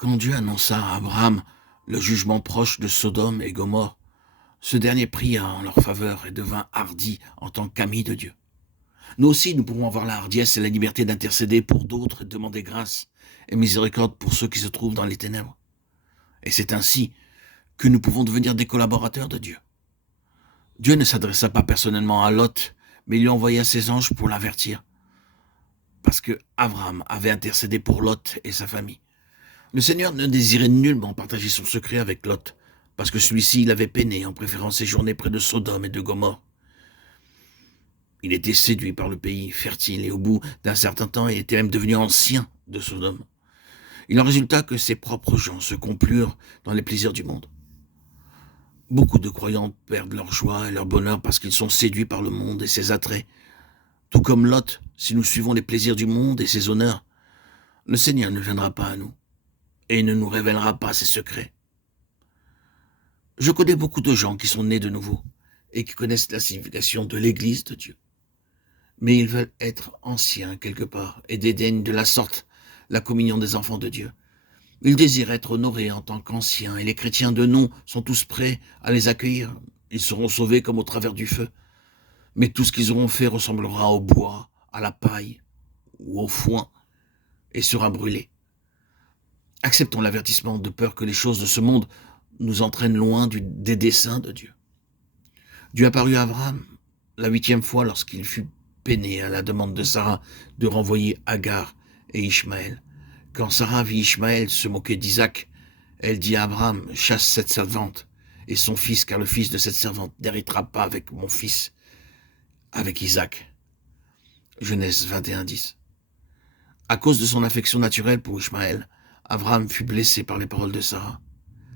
Quand Dieu annonça à Abraham le jugement proche de Sodome et Gomorrhe, ce dernier pria en leur faveur et devint hardi en tant qu'ami de Dieu. Nous aussi, nous pouvons avoir la hardiesse et la liberté d'intercéder pour d'autres et de demander grâce et miséricorde pour ceux qui se trouvent dans les ténèbres. Et c'est ainsi que nous pouvons devenir des collaborateurs de Dieu. Dieu ne s'adressa pas personnellement à Lot, mais il lui envoya ses anges pour l'avertir, parce que Abraham avait intercédé pour Lot et sa famille. Le Seigneur ne désirait nullement partager son secret avec Lot, parce que celui-ci l'avait peiné en préférant séjourner près de Sodome et de Gomorrhe. Il était séduit par le pays fertile et au bout d'un certain temps, il était même devenu ancien de Sodome. Il en résulta que ses propres gens se complurent dans les plaisirs du monde. Beaucoup de croyants perdent leur joie et leur bonheur parce qu'ils sont séduits par le monde et ses attraits. Tout comme Lot, si nous suivons les plaisirs du monde et ses honneurs, le Seigneur ne viendra pas à nous et ne nous révélera pas ses secrets. Je connais beaucoup de gens qui sont nés de nouveau et qui connaissent la signification de l'Église de Dieu. Mais ils veulent être anciens quelque part et dédaignent de la sorte la communion des enfants de Dieu. Ils désirent être honorés en tant qu'anciens et les chrétiens de nom sont tous prêts à les accueillir. Ils seront sauvés comme au travers du feu. Mais tout ce qu'ils auront fait ressemblera au bois, à la paille ou au foin et sera brûlé. Acceptons l'avertissement de peur que les choses de ce monde nous entraînent loin des desseins de Dieu. Dieu apparut à Abraham la 8e fois lorsqu'il fut peiné à la demande de Sarah de renvoyer Agar et Ishmaël. Quand Sarah vit Ishmaël se moquer d'Isaac, elle dit à Abraham, chasse cette servante et son fils, car le fils de cette servante n'héritera pas avec mon fils, avec Isaac. Genèse 21:10. À cause de son affection naturelle pour Ishmaël, Abraham fut blessé par les paroles de Sarah.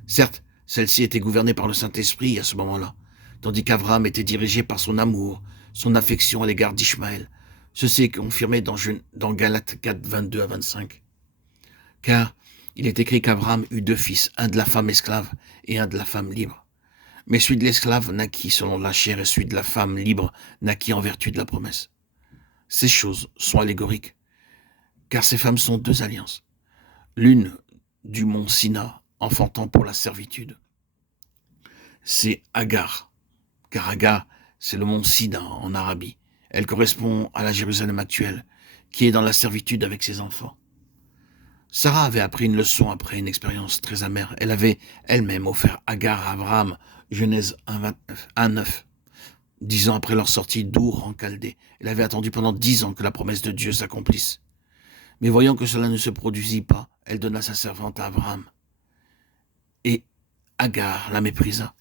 Certes, celle-ci était gouvernée par le Saint-Esprit à ce moment-là, tandis qu'Abraham était dirigé par son amour, son affection à l'égard d'Ishmaël. Ceci est confirmé dans Galates 4, 22 à 25. Car il est écrit qu'Abraham eut 2 fils, un de la femme esclave et un de la femme libre. Mais celui de l'esclave naquit selon la chair et celui de la femme libre naquit en vertu de la promesse. Ces choses sont allégoriques, car ces femmes sont 2 alliances. L'une du mont Sina, enfantant pour la servitude. C'est Agar, car Agar, c'est le mont Sina en Arabie. Elle correspond à la Jérusalem actuelle, qui est dans la servitude avec ses enfants. Sarah avait appris une leçon après une expérience très amère. Elle avait elle-même offert Agar à Abraham, Genèse 1:9. 10 ans après leur sortie d'Our en Chaldée. Elle avait attendu pendant 10 ans que la promesse de Dieu s'accomplisse. Mais voyant que cela ne se produisit pas, elle donna sa servante à Abraham. Et Agar la méprisa.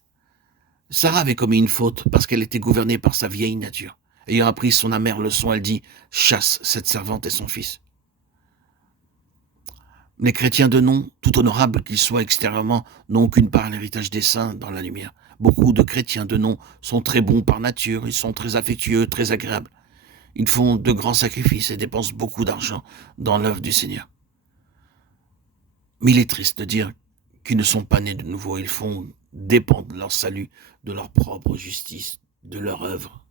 Sarah avait commis une faute parce qu'elle était gouvernée par sa vieille nature. Ayant appris son amère leçon, elle dit « Chasse cette servante et son fils ». Les chrétiens de nom, tout honorables qu'ils soient extérieurement, n'ont aucune part à l'héritage des saints dans la lumière. Beaucoup de chrétiens de nom sont très bons par nature, ils sont très affectueux, très agréables. Ils font de grands sacrifices et dépensent beaucoup d'argent dans l'œuvre du Seigneur. Mais il est triste de dire qu'ils ne sont pas nés de nouveau, ils font dépendre leur salut de leur propre justice, de leur œuvre.